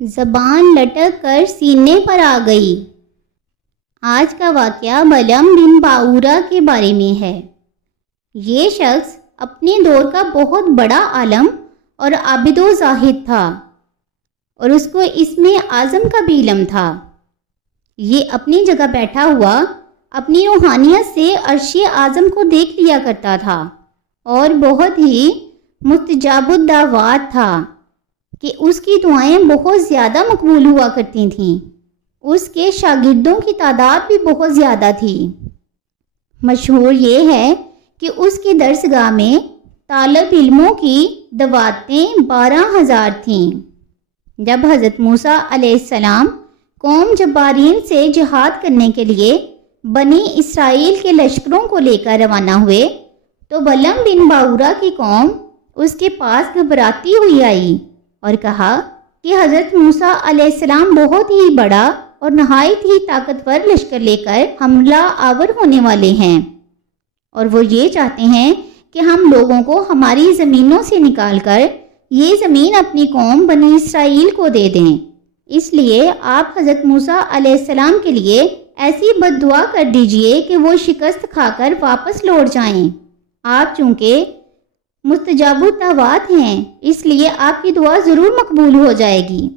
زبان لٹک کر سینے پر آ گئی۔ آج کا واقعہ بلم بن باورا کے بارے میں ہے۔ یہ شخص اپنے دور کا بہت بڑا عالم اور عابد و زاہد تھا اور اس کو اس میں اعظم کا بھی علم تھا۔ یہ اپنی جگہ بیٹھا ہوا اپنی روحانیت سے عرش اعظم کو دیکھ لیا کرتا تھا اور بہت ہی مستجاب الدعوات تھا۔ کہ اس کی دعائیں بہت زیادہ مقبول ہوا کرتی تھیں۔ اس کے شاگردوں کی تعداد بھی بہت زیادہ تھی۔ مشہور یہ ہے کہ اس کی درس گاہ میں طالب علموں کی دواتیں بارہ ہزار تھیں۔ جب حضرت موسیٰ علیہ السلام قوم جبارین سے جہاد کرنے کے لیے بنی اسرائیل کے لشکروں کو لے کر روانہ ہوئے، تو بلم بن باورا کی قوم اس کے پاس گھبراتی ہوئی آئی۔ اور کہا کہ حضرت موسیٰ علیہ السلام بہت ہی بڑا اور نہایت ہی طاقتور لشکر لے کر حملہ آور ہونے والے ہیں۔ اور وہ یہ چاہتے ہیں کہ ہم لوگوں کو ہماری زمینوں سے نکال کر یہ زمین اپنی قوم بنی اسرائیل کو دے دیں۔ اس لیے آپ حضرت موسیٰ علیہ السلام کے لیے ایسی بد دعا کر دیجیے کہ وہ شکست کھا کر واپس لوٹ جائیں۔ آپ چونکہ مستجاب الدعوات ہیں، اس لیے آپ کی دعا ضرور مقبول ہو جائے گی۔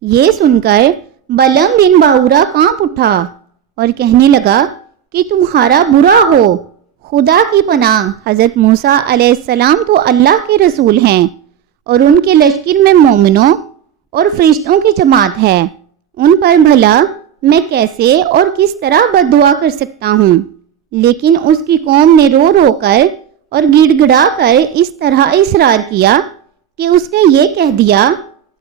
یہ سن کر بلم بن باورا کانپ اٹھا اور کہنے لگا کہ تمہارا برا ہو۔ خدا کی پناہ، حضرت موسیٰ علیہ السلام تو اللہ کے رسول ہیں اور ان کے لشکر میں مومنوں اور فرشتوں کی جماعت ہے۔ ان پر بھلا میں کیسے اور کس طرح بد دعا کر سکتا ہوں؟ لیکن اس کی قوم نے رو رو کر اور گڑ گڑا کر اس طرح اصرار کیا کہ اس نے یہ کہہ دیا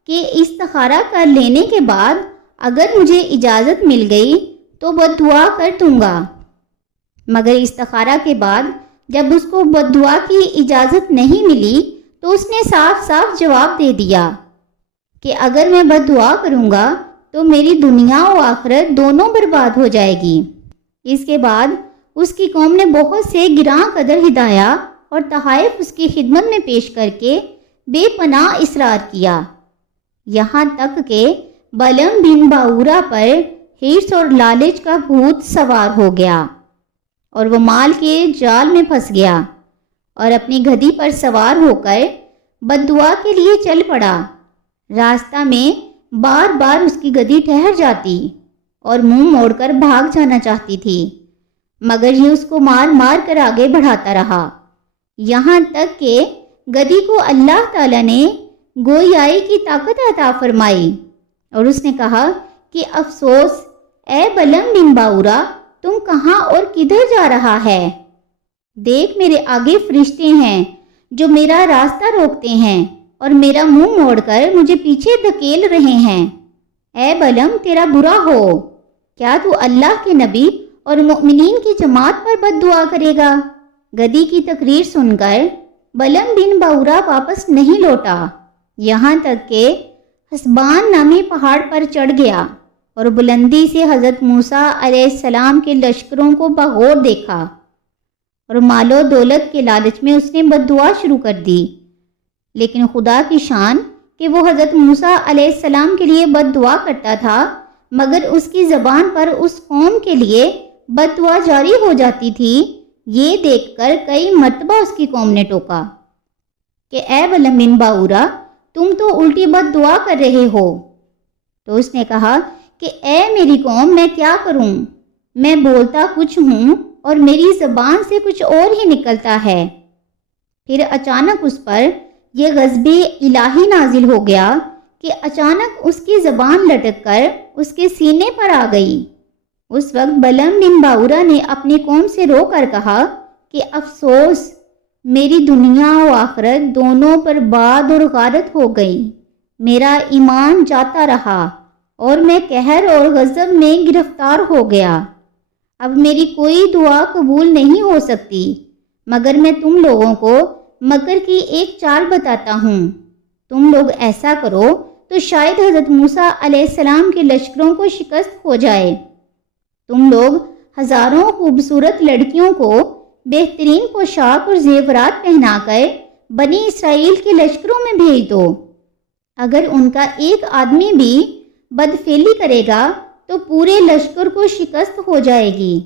کہ استخارہ کر لینے کے بعد اگر مجھے اجازت مل گئی تو بد دعا کر دوں گا۔ مگر استخارہ کے بعد جب اس کو بد دعا کی اجازت نہیں ملی تو اس نے صاف صاف جواب دے دیا کہ اگر میں بد دعا کروں گا تو میری دنیا و آخرت دونوں برباد ہو جائے گی۔ اس کے بعد اس کی قوم نے بہت سے گراں قدر ہدایہ اور تحائف اس کی خدمت میں پیش کر کے بے پناہ اصرار کیا۔ یہاں تک کہ بلم بن باورا پر ہرس اور لالچ کا بھوت سوار ہو گیا اور وہ مال کے جال میں پھنس گیا اور اپنی گدی پر سوار ہو کر بد دعا کے لیے چل پڑا۔ راستہ میں بار بار اس کی گدی ٹھہر جاتی اور منہ موڑ کر بھاگ جانا چاہتی تھی۔ مگر یہ اس کو مار مار کر آگے بڑھاتا رہا۔ یہاں تک کہ گدی کو اللہ تعالیٰ نے گویائی کی طاقت عطا فرمائی اور اس نے کہا کہ افسوس، اے بلم بن باورا تم کہاں اور کدھر جا رہا ہے؟ دیکھ میرے آگے فرشتے ہیں جو میرا راستہ روکتے ہیں اور میرا منہ موڑ کر مجھے پیچھے دھکیل رہے ہیں۔ اے بلم تیرا برا ہو۔ کیا تو اللہ کے نبی اور مؤمنین کی جماعت پر بد دعا کرے گا۔ گدی کی تقریر سن کر بلم بن باورا واپس نہیں لوٹا۔ یہاں تک کہ حسبان نامی پہاڑ پر چڑھ گیا اور بلندی سے حضرت موسیٰ علیہ السلام کے لشکروں کو بغور دیکھا۔ اور مال و دولت کے لالچ میں اس نے بد دعا شروع کر دی۔ لیکن خدا کی شان کہ وہ حضرت موسیٰ علیہ السلام کے لیے بد دعا کرتا تھا، مگر اس کی زبان پر اس قوم کے لیے بد دعا جاری ہو جاتی تھی۔ یہ دیکھ کر کئی مرتبہ اس کی قوم نے ٹوکا کہ اے بن باورا، تم تو الٹی بد دعا کر رہے ہو۔ تو اس نے کہا کہ اے میری قوم، میں کیا کروں؟ میں بولتا کچھ ہوں اور میری زبان سے کچھ اور ہی نکلتا ہے۔ پھر اچانک اس پر یہ غزب الہی نازل ہو گیا کہ اچانک اس کی زبان لٹک کر اس کے سینے پر آ گئی۔ اس وقت بلم بن باورا نے اپنی قوم سے رو کر کہا کہ افسوس، میری دنیا و آخرت دونوں پر باد اور غارت ہو گئی۔ میرا ایمان جاتا رہا اور میں قہر اور غضب میں گرفتار ہو گیا۔ اب میری کوئی دعا قبول نہیں ہو سکتی، مگر میں تم لوگوں کو مکر کی ایک چال بتاتا ہوں۔ تم لوگ ایسا کرو تو شاید حضرت موسیٰ علیہ السلام کے لشکروں کو شکست ہو جائے۔ تم لوگ ہزاروں خوبصورت لڑکیوں کو بہترین پوشاک اور زیورات پہنا کر بنی اسرائیل کے لشکروں میں بھیج دو۔ اگر ان کا ایک آدمی بھی بدفیلی کرے گا تو پورے لشکر کو شکست ہو جائے گی۔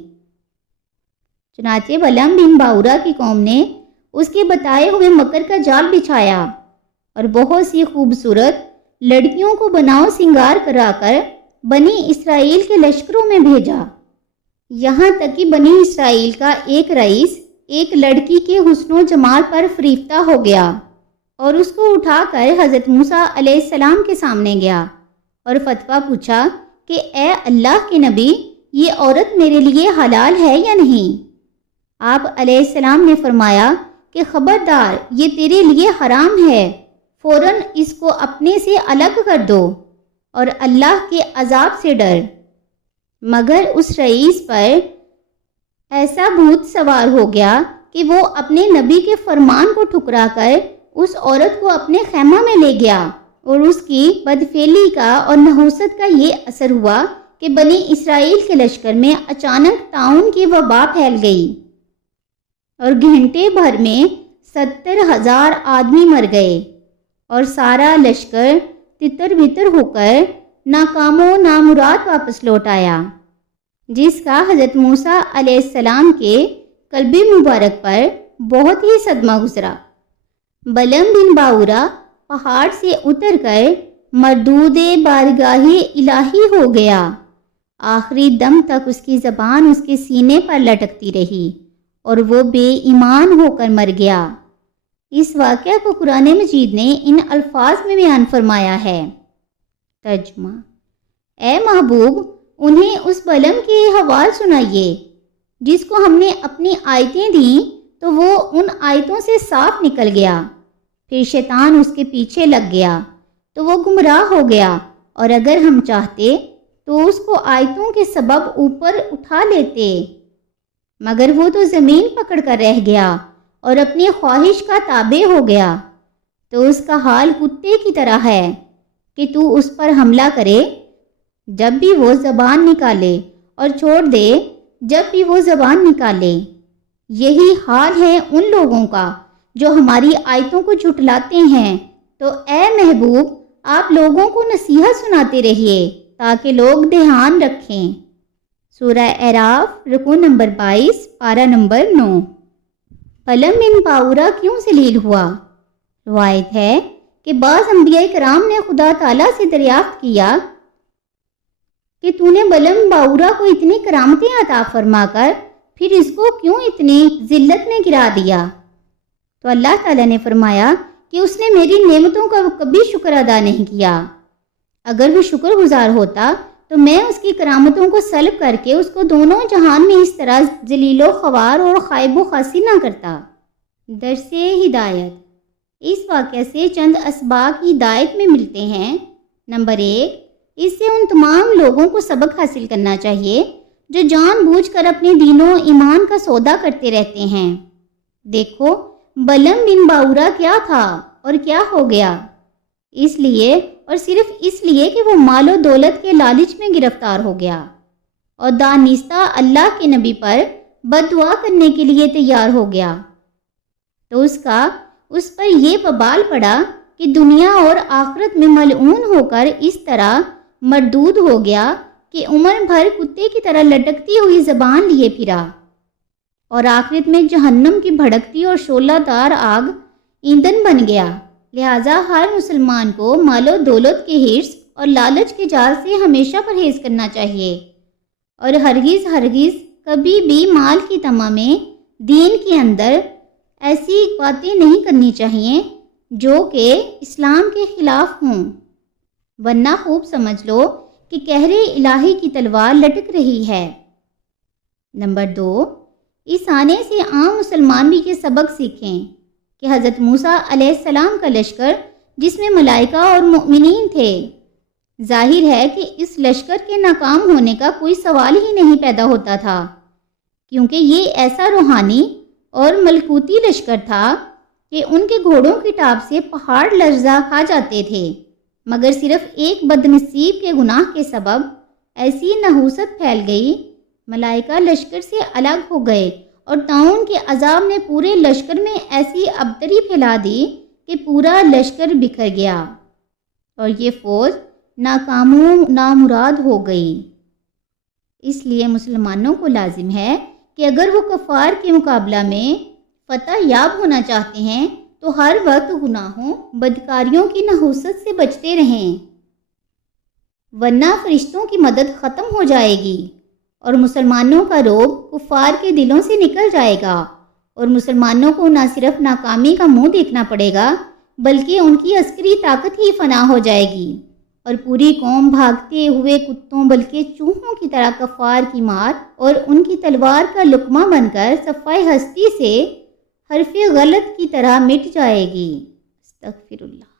چنانچہ بلم بن باورا کی قوم نے اس کے بتائے ہوئے مکر کا جال بچھایا اور بہت سی خوبصورت لڑکیوں کو بناؤ سنگار کرا کر بنی اسرائیل کے لشکروں میں بھیجا۔ یہاں تک کہ بنی اسرائیل کا ایک رئیس ایک لڑکی کے حسن و جمال پر فریفتہ ہو گیا اور اس کو اٹھا کر حضرت موسیٰ علیہ السلام کے سامنے گیا اور فتویٰ پوچھا کہ اے اللہ کے نبی، یہ عورت میرے لیے حلال ہے یا نہیں؟ آپ علیہ السلام نے فرمایا کہ خبردار، یہ تیرے لیے حرام ہے، فوراً اس کو اپنے سے الگ کر دو۔ اور اللہ کے عذاب سے ڈر۔ مگر اس رئیس پر ایسا بھوت سوار ہو گیا کہ وہ اپنے نبی کے فرمان کو ٹھکرا کر اس عورت کو اپنے خیمہ میں لے گیا اور اس کی بدفیلی کا اور نحوست کا یہ اثر ہوا کہ بنی اسرائیل کے لشکر میں اچانک تعاون کی وبا پھیل گئی اور گھنٹے بھر میں ستر ہزار آدمی مر گئے اور سارا لشکر تتر بتر ہو کر ناکام و نامراد واپس لوٹ آیا، جس کا حضرت موسیٰ علیہ السلام کے قلبی مبارک پر بہت ہی صدمہ گزرا۔ بلم بن باورا پہاڑ سے اتر کر مردود بارگاہ الہی ہو گیا۔ آخری دم تک اس کی زبان اس کے سینے پر لٹکتی رہی اور وہ بے ایمان ہو کر مر گیا۔ اس واقعہ کو قرآن مجید نے ان الفاظ میں بیان فرمایا ہے۔ ترجمہ اے محبوب، انہیں اس بلم کے حوال سنائیے، جس کو ہم نے اپنی آیتیں دیں تو وہ ان آیتوں سے صاف نکل گیا۔ پھر شیطان اس کے پیچھے لگ گیا، تو وہ گمراہ ہو گیا۔ اور اگر ہم چاہتے تو اس کو آیتوں کے سبب اوپر اٹھا لیتے۔ مگر وہ تو زمین پکڑ کر رہ گیا۔ اور اپنی خواہش کا تابع ہو گیا۔ تو اس کا حال کتے کی طرح ہے کہ تو اس پر حملہ کرے، جب بھی وہ زبان نکالے، اور چھوڑ دے، جب بھی وہ زبان نکالے۔ یہی حال ہے ان لوگوں کا جو ہماری آیتوں کو جھٹلاتے ہیں۔ تو اے محبوب، آپ لوگوں کو نصیحت سناتے رہیے تاکہ لوگ دھیان رکھیں۔ سورہ اعراف رکو نمبر بائیس، پارہ نمبر نو۔ پلم بن پاورا کیوں ذلیل ہوا؟ روایت ہے کہ بعض انبیاء کرام نے خدا تعالیٰ سے دریافت کیا کہ تو نے بلم باورا کو اتنی کرامتیں عطا فرما کر پھر اس کو کیوں اتنی ذلت میں گرا دیا؟ تو اللہ تعالیٰ نے فرمایا کہ اس نے میری نعمتوں کا کبھی شکر ادا نہیں کیا۔ اگر وہ شکر گزار ہوتا تو میں اس کی کرامتوں کو سلب کر کے اس کو دونوں جہان میں اس طرح ذلیل و خوار اور خائب و خاصی نہ کرتا۔ درس ہدایت۔ اس واقعہ سے چند اسباق ہدایت میں ملتے ہیں۔ نمبر ایک، اس سے ان تمام لوگوں کو سبق حاصل کرنا چاہیے جو جان بوجھ کر اپنے دین و ایمان کا سودا کرتے رہتے ہیں۔ دیکھو، بلم بن باورا کیا تھا اور کیا ہو گیا۔ اس لیے اور صرف اس لیے کہ وہ مال و دولت کے لالچ میں گرفتار ہو گیا۔ اور دانستہ اللہ کے نبی پر بد دعا کرنے کے لیے تیار ہو گیا۔ تو اس کا، اس پر یہ وبال پڑا کہ دنیا اور آخرت میں ملعون ہو کر اس طرح مردود ہو گیا کہ عمر بھر کتے کی طرح لٹکتی ہوئی زبان لیے پھرا۔ اور آخرت میں جہنم کی بھڑکتی اور شولہ دار آگ ایندھن بن گیا۔ لہٰذا ہر مسلمان کو مال و دولت کے حرص اور لالچ کے جال سے ہمیشہ پرہیز کرنا چاہیے۔ اور ہرگز ہرگز کبھی بھی مال کی تمام میں دین کے اندر ایسی باتیں نہیں کرنی چاہیے جو کہ اسلام کے خلاف ہوں۔ ورنہ خوب سمجھ لو کہ کہرے الہی کی تلوار لٹک رہی ہے۔ نمبر دو، اس آنے سے عام مسلمان بھی یہ سبق سیکھیں۔ کہ حضرت موسیٰ علیہ السلام کا لشکر جس میں ملائکہ اور مؤمنین تھے۔ ظاہر ہے کہ اس لشکر کے ناکام ہونے کا کوئی سوال ہی نہیں پیدا ہوتا تھا، کیونکہ یہ ایسا روحانی اور ملکوتی لشکر تھا کہ ان کے گھوڑوں کی ٹاپ سے پہاڑ لرزہ کھا جاتے تھے۔ مگر صرف ایک بدنصیب کے گناہ کے سبب ایسی نحوست پھیل گئی، ملائکہ لشکر سے الگ ہو گئے۔ اور تعاون کے عذاب نے پورے لشکر میں ایسی ابتری پھیلا دی کہ پورا لشکر بکھر گیا اور یہ فوج ناکام نامراد ہو گئی۔ اس لیے مسلمانوں کو لازم ہے کہ اگر وہ کفار کے مقابلہ میں فتح یاب ہونا چاہتے ہیں، تو ہر وقت گناہوں، بدکاریوں کی نحوست سے بچتے رہیں۔ ورنہ فرشتوں کی مدد ختم ہو جائے گی۔ اور مسلمانوں کا روب کفار کے دلوں سے نکل جائے گا۔ اور مسلمانوں کو نہ صرف ناکامی کا منہ دیکھنا پڑے گا، بلکہ ان کی عسکری طاقت ہی فنا ہو جائے گی۔ اور پوری قوم بھاگتے ہوئے کتوں بلکہ چوہوں کی طرح کفار کی مار اور ان کی تلوار کا لکمہ بن کر صفائی ہستی سے حرف غلط کی طرح مٹ جائے گی۔ استغفر اللہ۔